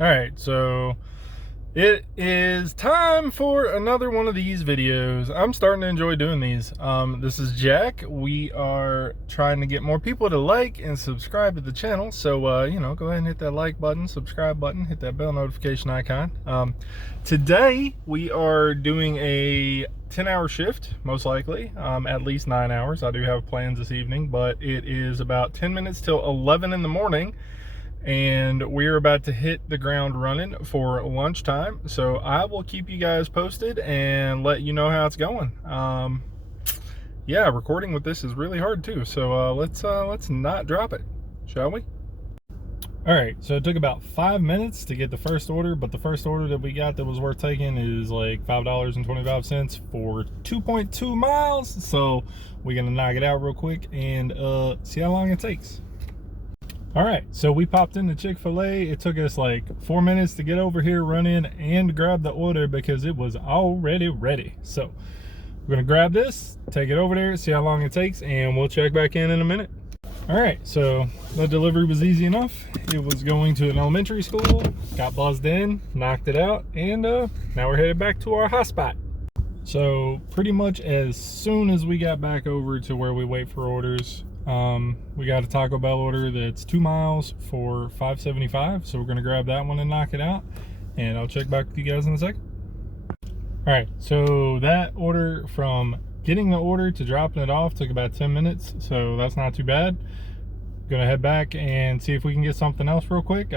All right, so it is time for another one of these videos. I'm starting to enjoy doing these. This is Jack. We are trying to get more people to like and subscribe to the channel. So, go ahead and hit that like button, subscribe button, hit that bell notification icon. Today, we are doing a 10-hour shift, most likely, at least 9 hours. I do have plans this evening, but it is about 10 minutes till 11 in the morning. And we're about to hit the ground running for lunchtime, so I will keep you guys posted and let you know how it's going. Yeah, recording with this is really hard too, so let's not drop it, shall we? All right, so it took about 5 minutes to get the first order, but the first order that we got that was worth taking is like $5.25 for 2.2 miles. So we're gonna knock it out real quick and see how long it takes. All right, so we popped into Chick-Fil-A. It took us like 4 minutes to get over here, run in, and grab the order because it was already ready. So we're gonna grab this, take it over there, see how long it takes, and we'll check back in a minute. All right, so the delivery was easy enough. It was going to an elementary school, got buzzed in, knocked it out, and now we're headed back to our hotspot. So pretty much as soon as we got back over to where we wait for orders, we got a Taco Bell order that's 2 miles for $5.75. So we're gonna grab that one and knock it out, and I'll check back with you guys in a second. All right, so that order from getting the order to dropping it off took about 10 minutes, so that's not too bad. Gonna head back and see if we can get something else real quick.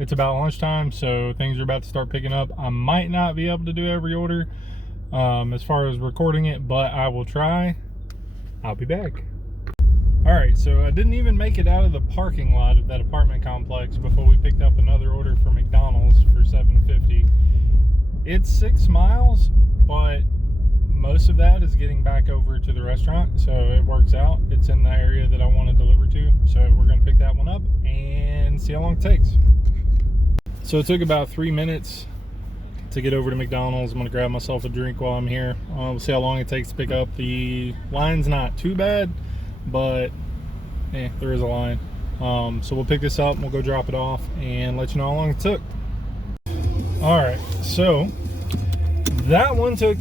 It's about lunchtime, so things are about to start picking up. I might not be able to do every order as far as recording it, but I will try. I'll be back. All right, so I didn't even make it out of the parking lot of that apartment complex before we picked up another order for McDonald's for $7.50. It's 6 miles, but most of that is getting back over to the restaurant, so it works out. It's in the area that I want to deliver to, so we're gonna pick that one up and see how long it takes. So it took about 3 minutes to get over to McDonald's. I'm gonna grab myself a drink while I'm here. We'll see how long it takes to pick up. The line's not too bad, but there is a line. So we'll pick this up and we'll go drop it off and let you know how long it took. All right, so that one took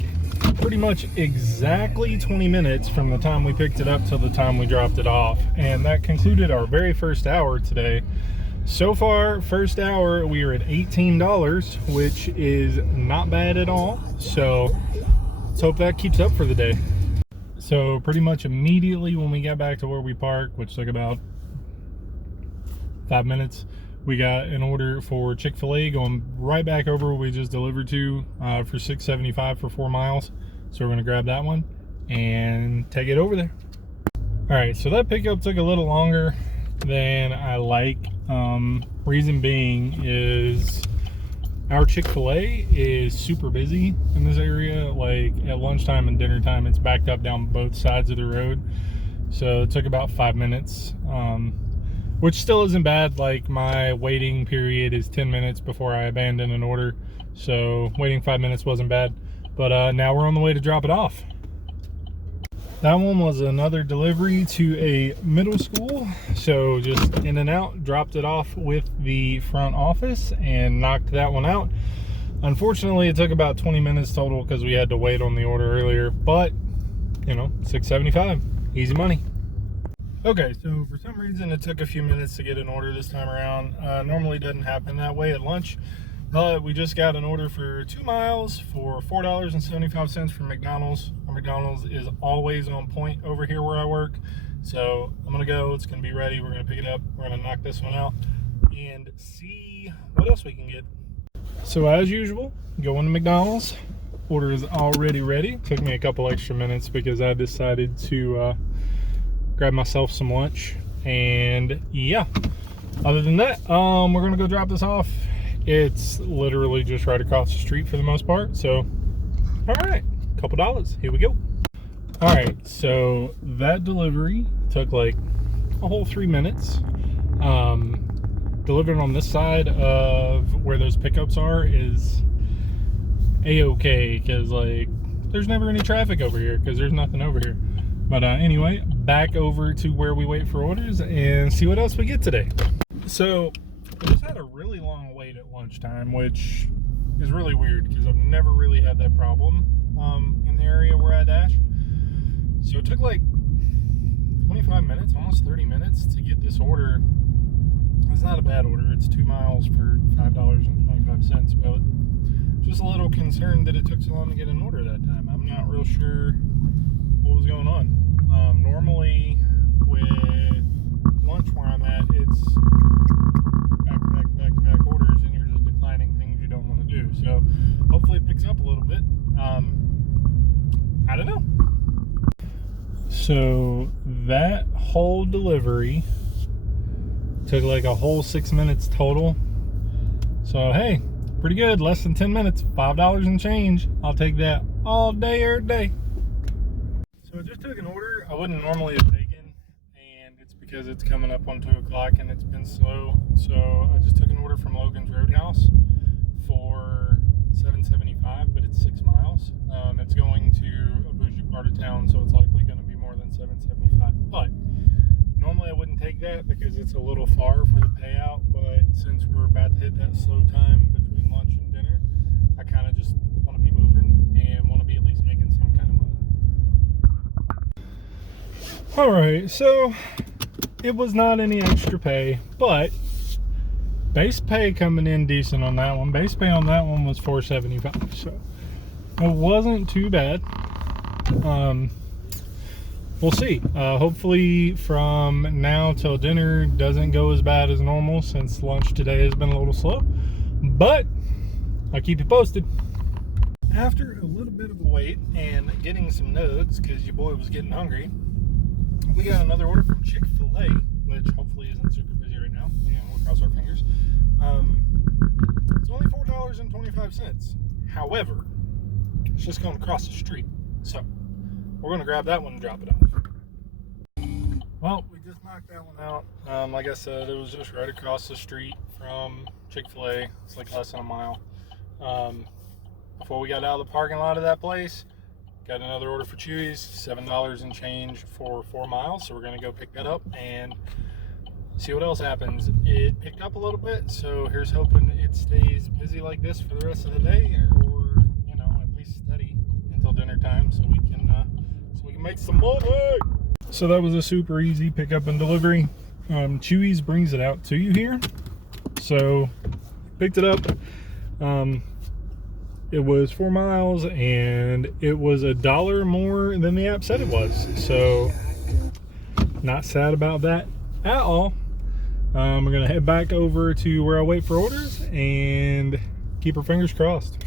pretty much exactly 20 minutes from the time we picked it up till the time we dropped it off, and that concluded our very first hour today. So far, first hour, we are at $18, which is not bad at all. So let's hope that keeps up for the day. So pretty much immediately when we got back to where we parked, which took about 5 minutes, we got an order for Chick-Fil-A going right back over where we just delivered to for $6.75 for 4 miles. So we're gonna grab that one and take it over there. All right, so that pickup took a little longer than I like. Reason being is our Chick-Fil-A is super busy in this area. Like at lunchtime and dinner time, it's backed up down both sides of the road. So it took about 5 minutes, which still isn't bad. Like my waiting period is 10 minutes before I abandon an order. So waiting 5 minutes wasn't bad, but now we're on the way to drop it off. That one was another delivery to a middle school. So just in and out, dropped it off with the front office and knocked that one out. Unfortunately, it took about 20 minutes total because we had to wait on the order earlier, but $6.75, easy money. Okay, so for some reason it took a few minutes to get an order this time around. Normally doesn't happen that way at lunch. But we just got an order for 2 miles for $4.75 from McDonald's. Our McDonald's is always on point over here where I work. So I'm gonna go, it's gonna be ready. We're gonna pick it up. We're gonna knock this one out and see what else we can get. So as usual, going to McDonald's. Order is already ready. Took me a couple extra minutes because I decided to grab myself some lunch. And yeah, other than that, we're gonna go drop this off. It's literally just right across the street for the most part. So, all right, couple dollars, here we go. All right, so that delivery took like a whole 3 minutes. Delivering on this side of where those pickups are is a-okay, because like there's never any traffic over here because there's nothing over here. But anyway, back over to where we wait for orders and see what else we get today. So I just had a really long wait at lunchtime, which is really weird because I've never really had that problem in the area where I dash. So it took like 25 minutes, almost 30 minutes to get this order. It's not a bad order. It's 2 miles for $5.25, but just a little concerned that it took so long to get an order that time. I'm not real sure what was going on. Normally with lunch where I'm at, it's back orders, and you're just declining things you don't want to do. So hopefully it picks up a little bit. I don't know. So that whole delivery took like a whole 6 minutes total. So hey, pretty good. Less than 10 minutes, $5 and change. I'll take that all day, every day. So I just took an order I wouldn't normally have taken, and it's because it's coming up on 2 o'clock and it's been slow. So I just took an order from Logan's Roadhouse for $7.75, but it's 6 miles. It's going to a bougie part of town, so it's likely going to be more than $7.75. But normally I wouldn't take that because it's a little far for the payout, but since we're about to hit that slow time between lunch and dinner, I kind of just want to be moving and want to be at least making some kind of money. Alright, so it was not any extra pay, but base pay coming in decent on that one. Base pay on that one was $4.75, so it wasn't too bad. We'll see. Hopefully from now till dinner doesn't go as bad as normal, since lunch today has been a little slow, but I'll keep you posted. After a little bit of a wait and getting some nugs because your boy was getting hungry, we got another order from Chick-Fil-A, which hopefully isn't super busy right now. We'll cross our fingers. It's only $4.25. However, it's just going across the street, so we're going to grab that one and drop it off. Well, we just knocked that one out. Like I said, it was just right across the street from Chick-Fil-A. It's like less than a mile. Before we got out of the parking lot of that place, got another order for Chewy's, $7 and change for 4 miles. So we're going to go pick that up and see what else happens. It picked up a little bit, so here's hoping it stays busy like this for the rest of the day, or at least steady until dinner time, so we can make some money. So that was a super easy pickup and delivery. Chewy's brings it out to you here, so picked it up. It was 4 miles and it was $1 more than the app said it was, so not sad about that at all. We're gonna head back over to where I wait for orders and keep our fingers crossed.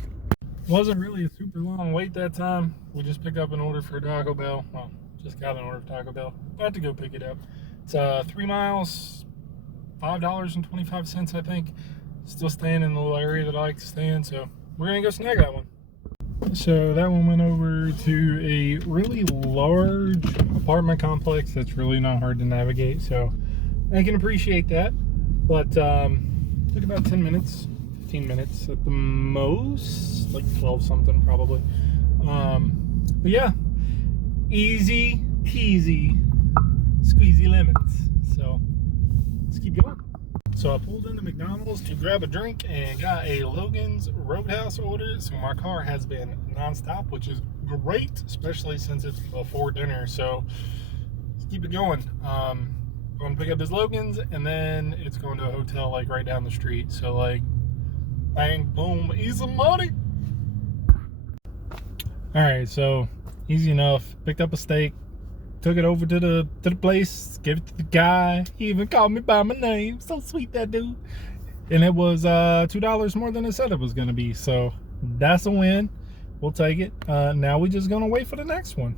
Wasn't really a super long wait that time. We just picked up an order for Taco Bell. Well, just got an order for Taco Bell. About to go pick it up. It's 3 miles, $5.25, I think. Still staying in the little area that I like to stay in, so we're gonna go snag that one. So that one went over to a really large apartment complex that's really not hard to navigate, so I can appreciate that. But took about 10 minutes, 15 minutes at the most, like 12 something probably. But yeah, easy peasy squeezy lemons. So let's keep going. So I pulled into McDonald's to grab a drink and got a Logan's Roadhouse order. So my car has been nonstop, which is great, especially since it's before dinner. So let's keep it going. Going to pick up this Logan's, and then it's going to a hotel like right down the street. So like, bang, boom, easy money. All right, so easy enough. Picked up a steak, took it over to the place, gave it to the guy. He even called me by my name. So sweet, that dude. And it was $2 more than it said it was gonna be. So that's a win. We'll take it. Now we're just gonna wait for the next one.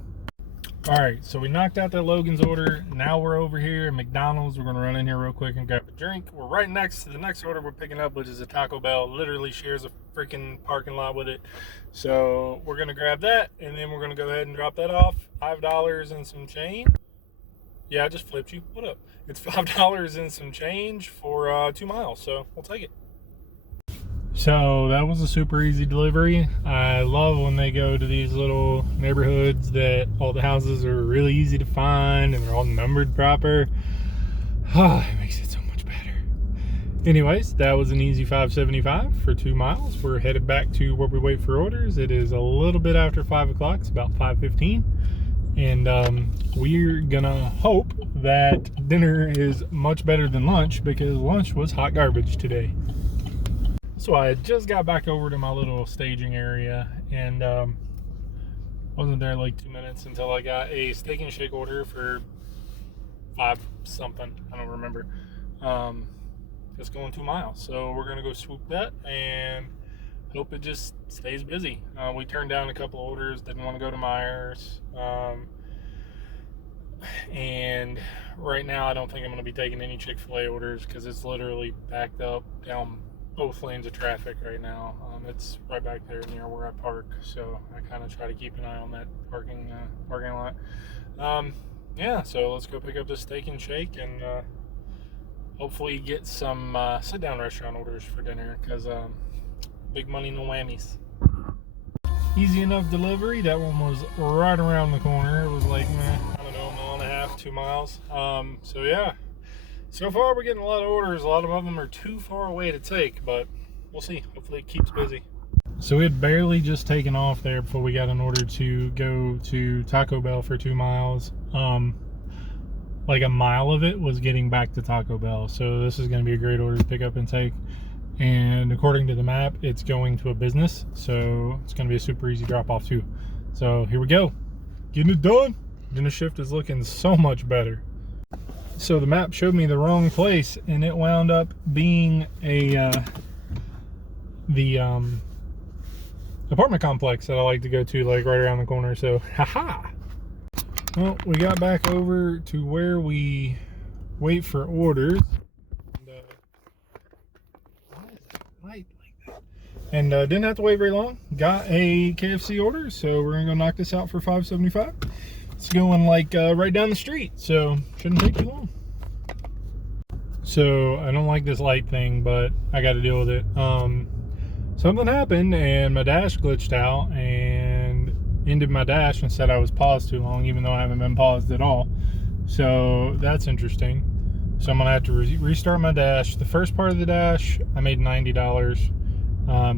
All right, so we knocked out that Logan's order. Now we're over here at McDonald's. We're gonna run in here real quick and grab a drink. We're right next to the next order we're picking up, which is a Taco Bell. Literally shares a freaking parking lot with it. So we're gonna grab that, and then we're gonna go ahead and drop that off. $5 and some change. Yeah, I just flipped you. What up? It's $5 and some change for 2 miles, so we'll take it. So that was a super easy delivery. I love when they go to these little neighborhoods that all the houses are really easy to find and they're all numbered proper. Oh, it makes it so much better. Anyways, that was an easy $5.75 for 2 miles. We're headed back to where we wait for orders. It is a little bit after 5 o'clock. It's about 5:15. And we're gonna hope that dinner is much better than lunch, because lunch was hot garbage today. So I just got back over to my little staging area, and wasn't there like 2 minutes until I got a steak and shake order for 5 something. I don't remember. It's going 2 miles, so we're gonna go swoop that and hope it just stays busy. We turned down a couple orders, didn't want to go to Myers, and right now I don't think I'm going to be taking any Chick-Fil-A orders because it's literally backed up down both lanes of traffic right now. It's right back there near where I park, so I kind of try to keep an eye on that parking lot. Yeah, so let's go pick up this steak and shake and hopefully get some sit-down restaurant orders for dinner, because big money, no whammies. Easy enough delivery. That one was right around the corner. It was like, I don't know, a mile and a half, 2 miles. So yeah, so far we're getting a lot of orders. A lot of them are too far away to take, but we'll see. Hopefully it keeps busy. So we had barely just taken off there before we got an order to go to Taco Bell for 2 miles. Like a mile of it was getting back to Taco Bell. So this is going to be a great order to pick up and take. And according to the map, it's going to a business, so it's going to be a super easy drop off too. So here we go, getting it done. Dinner shift is looking so much better. So the map showed me the wrong place, and it wound up being the apartment complex that I like to go to, like right around the corner. So haha. Well, we got back over to where we wait for orders. And didn't have to wait very long. Got a KFC order, so we're gonna go knock this out for $5.75. It's going like right down the street, so shouldn't take too long. So I don't like this light thing, but I got to deal with it. Something happened and my dash glitched out and ended my dash and said I was paused too long, even though I haven't been paused at all. So that's interesting. So I'm gonna have to restart my dash. The first part of the dash, I made $90.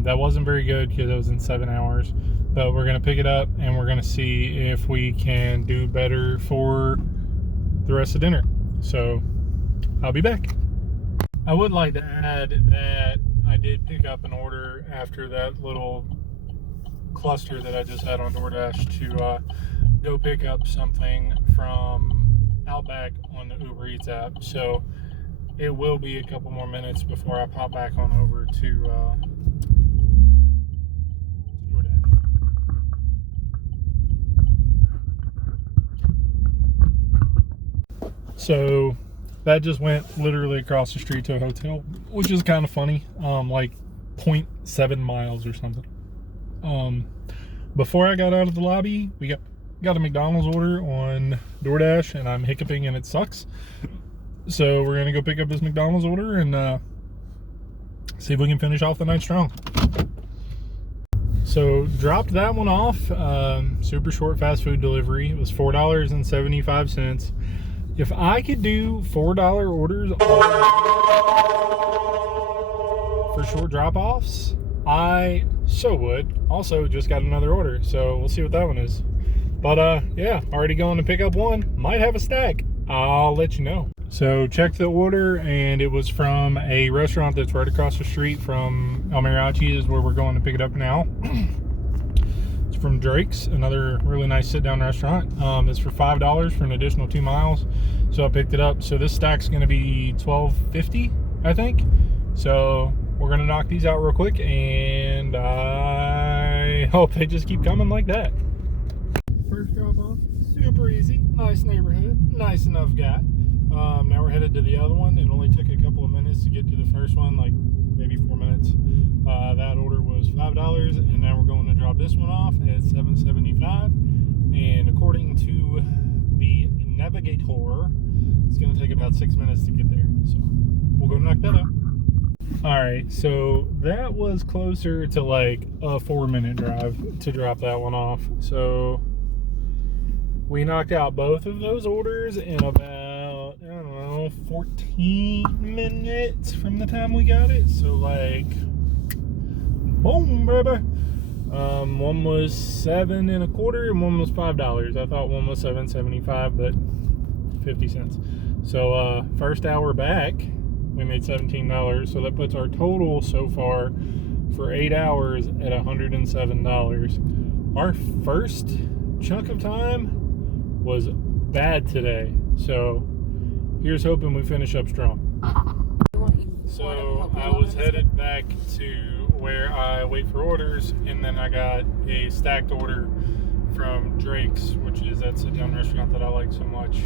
That wasn't very good because it was in 7 hours, but we're going to pick it up and we're going to see if we can do better for the rest of dinner. So I'll be back. I would like to add that I did pick up an order after that little cluster that I just had on Doordash to go pick up something from Outback on the Uber Eats app. So it will be a couple more minutes before I pop back on over to Doordash. So that just went literally across the street to a hotel, which is kind of funny. Like 0.7 miles or something. Before I got out of the lobby, we got a McDonald's order on Doordash, and I'm hiccuping and it sucks. So we're gonna go pick up this McDonald's order and see if we can finish off the night strong. So dropped that one off. Super short fast food delivery. It was $4.75. If I could do $4 orders for short drop-offs, I so would. Also just got another order, so we'll see what that one is. But yeah, already going to pick up one. Might have a stack. I'll let you know. So checked the order, and it was from a restaurant that's right across the street from El Mariachi, is where we're going to pick it up now. It's from Drake's, another really nice sit-down restaurant. It's for $5 for an additional 2 miles. So I picked it up. So this stack's going to be $12.50, I think. So we're going to knock these out real quick, and I hope they just keep coming like that. First drop off, super easy, nice neighborhood, nice enough guy. Now we're headed to the other one. It only took a couple of minutes to get to the first one, like maybe 4 minutes. That order was $5, and now we're going to drop this one off at $7.75. And according to the navigator, it's going to take about 6 minutes to get there. So we'll go knock that out. All right, so that was closer to like a 4-minute drive to drop that one off. So we knocked out both of those orders in about, I don't know, know, 14 minutes from the time we got it. So like, boom, baby. One was $7.25 and one was $5. I thought one was $7.75, but 50 cents. So first hour back, we made $17. So that puts our total so far for 8 hours at $107. Our first chunk of time was bad today. So here's hoping we finish up strong. So I was headed back to where I wait for orders, and then I got a stacked order from Drake's, which is that sit-down restaurant that I like so much.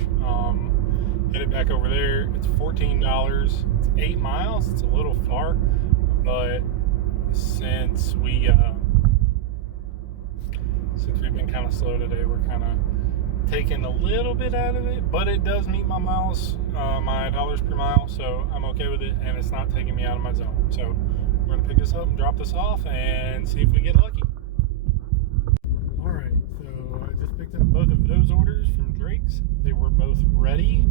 Headed back over there. It's $14. It's 8 miles. It's a little far, but since we've been kind of slow today, we're kind of taking a little bit out of it, but it does meet my miles, my dollars per mile, so I'm okay with it, and it's not taking me out of my zone. So we're gonna pick this up and drop this off and see if we get lucky. All right, so I just picked up both of those orders from Drake's. They were both ready.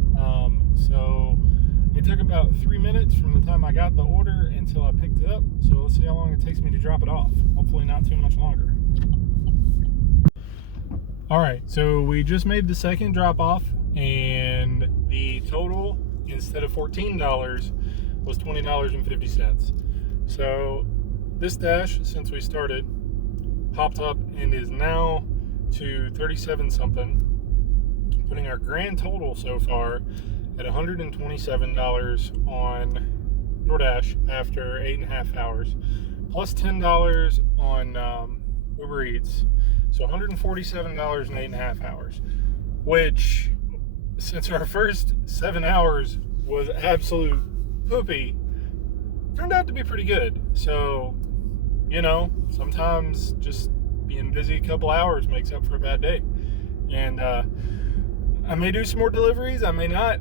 So it took about 3 minutes from the time I got the order until I picked it up. So let's see how long it takes me to drop it off. Hopefully not too much longer. All right, so we just made the second drop off, and the total, instead of $14, was $20.50. So this dash, since we started, popped up and is now to 37 something, putting our grand total so far at $127 on Doordash after 8.5 hours, plus $10 on Uber Eats. So $147 in 8.5 hours, which, since our first 7 hours was absolute poopy, turned out to be pretty good. So, you know, sometimes just being busy a couple hours makes up for a bad day. And I may do some more deliveries, I may not.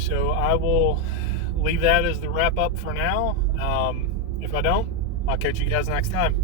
So I will leave that as the wrap up for now. If I don't, I'll catch you guys next time.